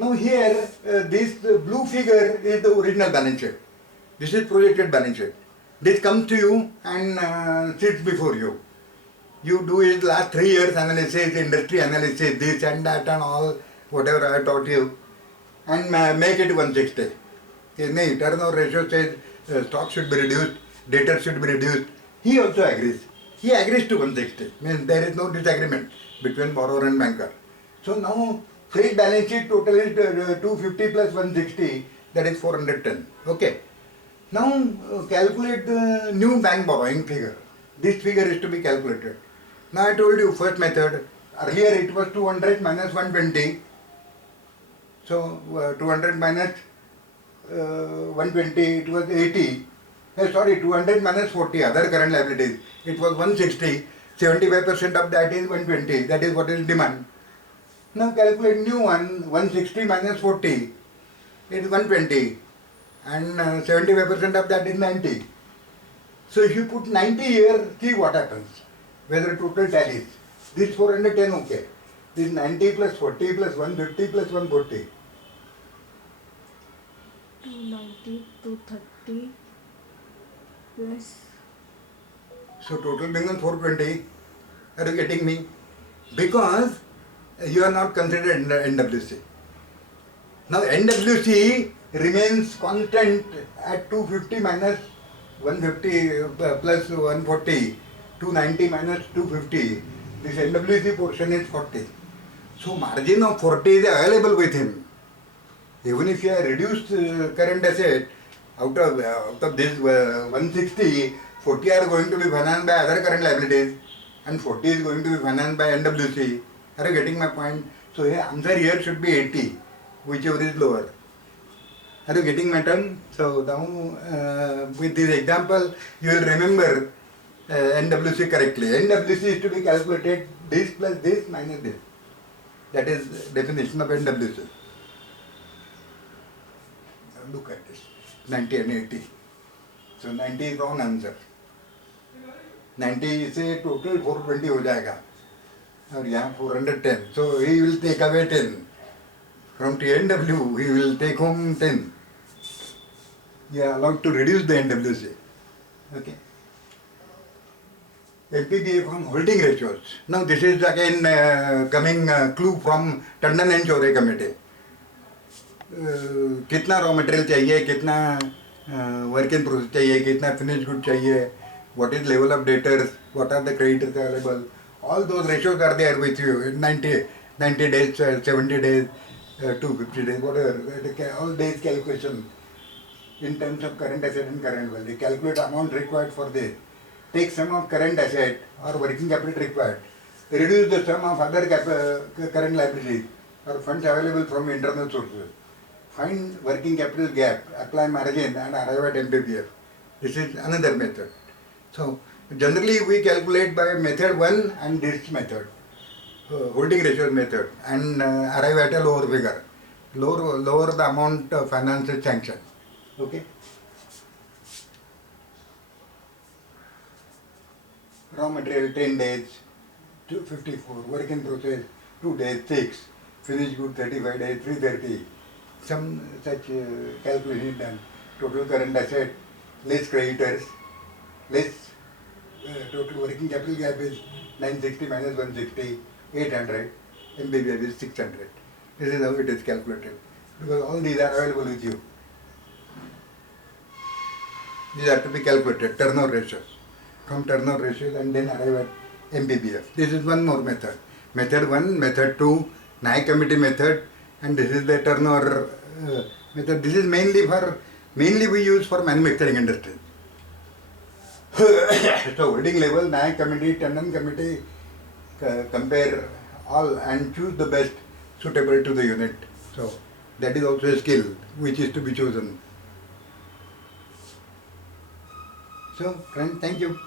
Now here, this blue figure is the original balance sheet. This is projected balance sheet. This comes to you and sits before you. You do it last 3 years analysis, industry analysis, this and that and all, whatever I taught you, and make it 160. Okay, no, turnover ratio says stock should be reduced, debtor should be reduced. He also agrees. He agrees to 160. Means there is no disagreement between borrower and banker. So now fresh balance sheet total is 250 plus 160, that is 410. Okay. Now calculate the new bank borrowing figure. This figure is to be calculated. Now I told you first method. Earlier it was 200 minus 120. So 200 minus 120, it was 80. Sorry, 200 minus 40, other current liabilities. It was 160. 75% of that is 120. That is what is demand. Now calculate new one. 160 minus 40 is 120. And 75% of that is 90. So if you put 90 here, see what happens. Whether total tallies. This 410 okay. This 90 plus 40 plus 150 plus 140. 290, 230 plus. So total becomes 420. Are you getting me? Because you are not considered NWC. Now NWC remains constant at 250 minus 150 plus 140. 290 minus 250. This NWC portion is 40. So margin of 40 is available with him. Even if you have reduced current asset, out of this 160, 40 are going to be financed by other current liabilities and 40 is going to be financed by NWC. Are you getting my point? So answer here should be 80, whichever is lower. Are you getting my term? So now with this example, you will remember NWC correctly. NWC is to be calculated this plus this minus this. That is definition of NWC. Now look at this. 90 and 80. So 90 is wrong answer. 90 से total 420 हो जाएगा और यहाँ 410. So he will take away 10. From TNW he will take home 10. You are allowed to reduce the NWC. Okay. MPBF on holding ratios. Now this is again coming clue from Tandon and Chore committee. कितना raw material चाहिए, कितना work in process चाहिए, कितना finish good चाहिए, what is level of debtors, what are the creditors available, all those ratios are there with you in 90 days, 70 days, 250 days, whatever, all days calculation in terms of current asset and current value. Calculate amount required for this. Take sum of current asset or working capital required. Reduce the sum of other current liabilities or funds available from internal sources. Find working capital gap, apply margin and arrive at MPBF. This is another method. So generally we calculate by method 1 and this method, holding ratio method, and arrive at a lower figure, lower the amount of finance sanction. Okay. Raw material 10 days, 254, work in process 2 days, 6, finished good 35 days, 330. Some such calculation done. Total current asset, less creditors, less total working capital gap is 960 minus 160, 800, MPBF is 600. This is how it is calculated. Because all these are available with you. These are to be calculated, turnover ratios. From turnover ratios and then arrive at MPBF. This is one more method. Method 1, method 2, NAI committee method, and this is the turnover method. This is mainly we use for manufacturing industry. So holding level, NAI committee, Tandon committee, compare all and choose the best suitable to the unit. So that is also a skill which is to be chosen. So friends, thank you.